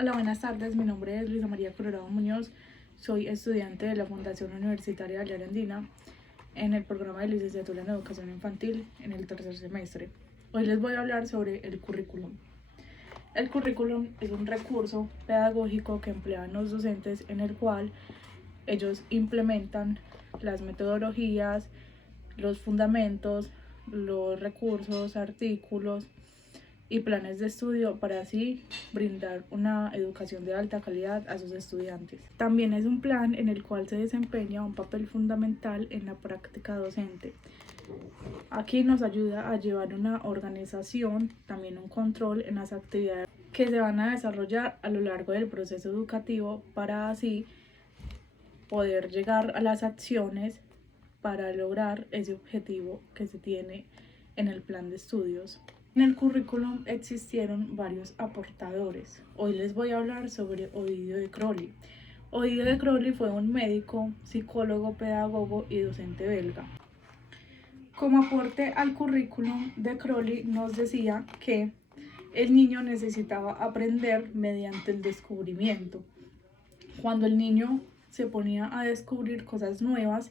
Hola, buenas tardes. Mi nombre es Luisa María Colorado Muñoz. Soy estudiante de la Fundación Universitaria de la Arandina en el programa de licenciatura en Educación Infantil en el tercer semestre. Hoy les voy a hablar sobre el currículum. El currículum es un recurso pedagógico que emplean los docentes en el cual ellos implementan las metodologías, los fundamentos, los recursos, artículos y planes de estudio para así brindar una educación de alta calidad a sus estudiantes. También es un plan en el cual se desempeña un papel fundamental en la práctica docente. Aquí nos ayuda a llevar una organización, también un control en las actividades que se van a desarrollar a lo largo del proceso educativo para así poder llegar a las acciones para lograr ese objetivo que se tiene en el plan de estudios. En el currículum existieron varios aportadores. Hoy les voy a hablar sobre Ovidio de Crowley. Ovidio de Crowley fue un médico, psicólogo, pedagogo y docente belga. Como aporte al currículum de Crowley nos decía que el niño necesitaba aprender mediante el descubrimiento. Cuando el niño se ponía a descubrir cosas nuevas,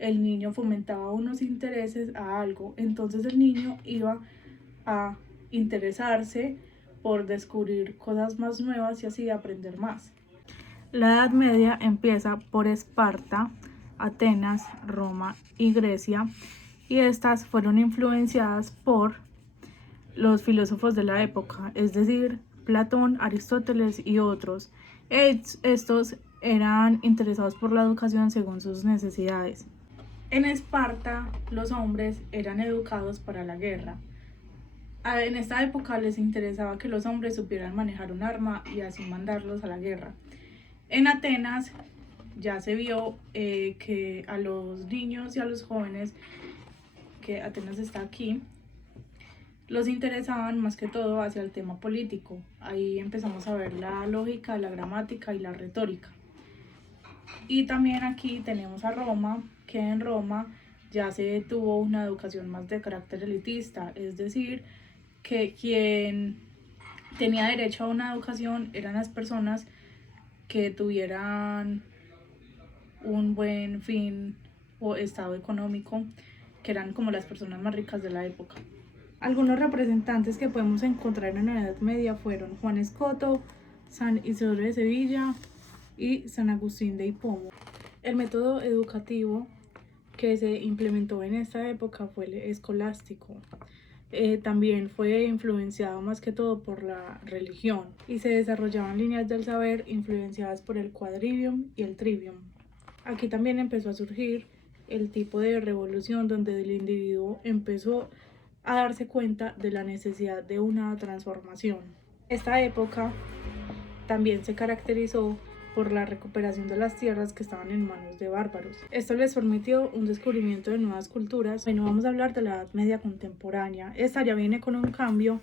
el niño fomentaba unos intereses a algo, entonces el niño iba a interesarse por descubrir cosas más nuevas y así aprender más. La Edad Media empieza por Esparta, Atenas, Roma y Grecia, y estas fueron influenciadas por los filósofos de la época, es decir, Platón, Aristóteles y otros. Estos eran interesados por la educación según sus necesidades. En Esparta, los hombres eran educados para la guerra. En esta época les interesaba que los hombres supieran manejar un arma y así mandarlos a la guerra. En Atenas ya se vio que a los niños y a los jóvenes, que Atenas está aquí, los interesaban más que todo hacia el tema político. Ahí empezamos a ver la lógica, la gramática y la retórica. Y también aquí tenemos a Roma, que en Roma ya se tuvo una educación más de carácter elitista, es decir, que quien tenía derecho a una educación eran las personas que tuvieran un buen fin o estado económico, que eran como las personas más ricas de la época. Algunos representantes que podemos encontrar en la Edad Media fueron Juan Escoto, San Isidoro de Sevilla y San Agustín de Hipona. El método educativo que se implementó en esta época fue el escolástico. También fue influenciado más que todo por la religión y se desarrollaban líneas del saber influenciadas por el quadrivium y el trivium. Aquí también empezó a surgir el tipo de revolución donde el individuo empezó a darse cuenta de la necesidad de una transformación. Esta época también se caracterizó por la recuperación de las tierras que estaban en manos de bárbaros. Esto les permitió un descubrimiento de nuevas culturas. Bueno, vamos a hablar de la Edad Media contemporánea. Esta ya viene con un cambio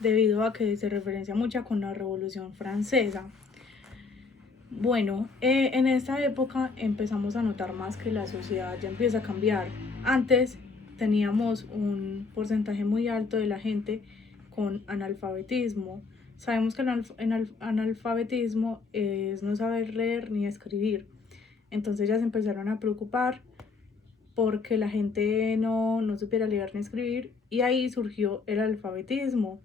debido a que se referencia mucho con la Revolución Francesa. Bueno, en esta época empezamos a notar más que la sociedad ya empieza a cambiar. Antes teníamos un porcentaje muy alto de la gente con analfabetismo. Sabemos que el analfabetismo es no saber leer ni escribir. Entonces ya se empezaron a preocupar porque la gente no supiera leer ni escribir, y ahí surgió el alfabetismo,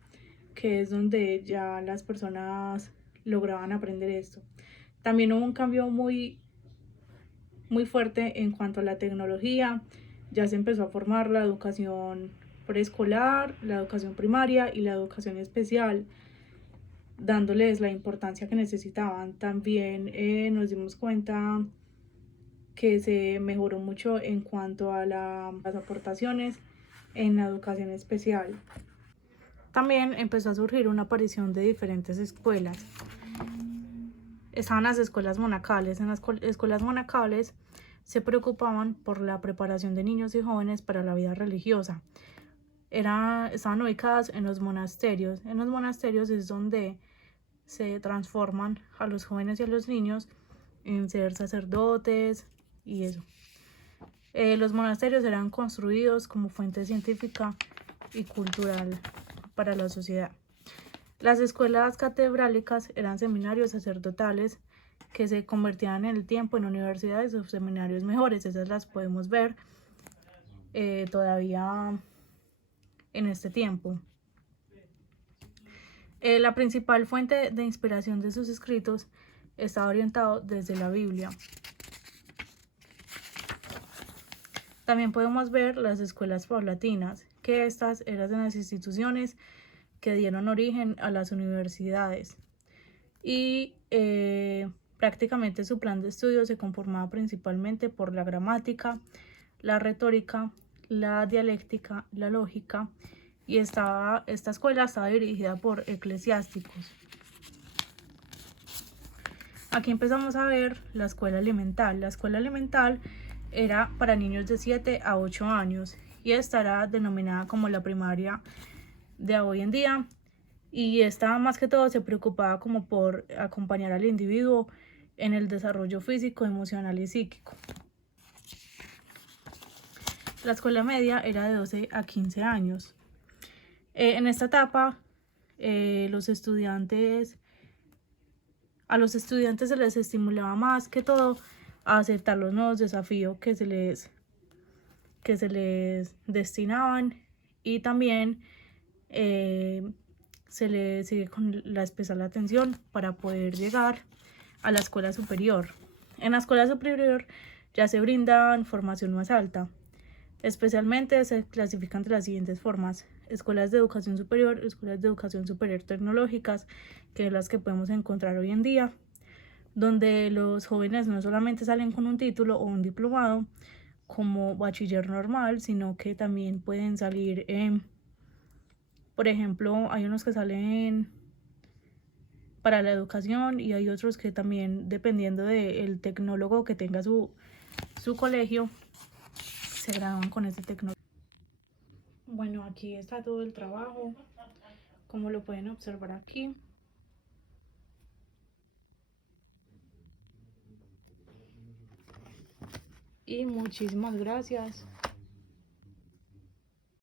que es donde ya las personas lograban aprender esto. También hubo un cambio muy fuerte en cuanto a la tecnología. Ya se empezó a formar la educación preescolar, la educación primaria y la educación especial, dándoles la importancia que necesitaban. También nos dimos cuenta que se mejoró mucho en cuanto a las aportaciones en la educación especial. También empezó a surgir una aparición de diferentes escuelas. Estaban las escuelas monacales. En las escuelas monacales se preocupaban por la preparación de niños y jóvenes para la vida religiosa. Estaban ubicadas en los monasterios. En los monasterios es donde se transforman a los jóvenes y a los niños en ser sacerdotes y eso. Los monasterios eran construidos como fuente científica y cultural para la sociedad. Las escuelas catedrálicas eran seminarios sacerdotales que se convertían en el tiempo en universidades o seminarios mejores. Esas las podemos ver todavía en este tiempo. La principal fuente de inspiración de sus escritos está orientado desde la Biblia. También podemos ver las escuelas paulatinas, que estas eran las instituciones que dieron origen a las universidades. Y prácticamente su plan de estudio se conformaba principalmente por la gramática, la retórica, la dialéctica, la lógica, y esta escuela estaba dirigida por eclesiásticos. Aquí empezamos a ver la escuela elemental. La escuela elemental era para niños de 7 a 8 años y esta era denominada como la primaria de hoy en día, y esta más que todo se preocupaba como por acompañar al individuo en el desarrollo físico, emocional y psíquico. La escuela media era de 12 a 15 años. En esta etapa a los estudiantes se les estimulaba más que todo a aceptar los nuevos desafíos que se les destinaban, y también se les sigue con la especial atención para poder llegar a la escuela superior. En la escuela superior ya se brindan formación más alta. Especialmente se clasifican de las siguientes formas: escuelas de educación superior, escuelas de educación superior tecnológicas, que es las que podemos encontrar hoy en día, donde los jóvenes no solamente salen con un título o un diplomado como bachiller normal, sino que también pueden salir por ejemplo, hay unos que salen para la educación y hay otros que también, dependiendo del tecnólogo que tenga su colegio, se gradúan con ese tecnólogo. Bueno, aquí está todo el trabajo, como lo pueden observar aquí. Y muchísimas gracias.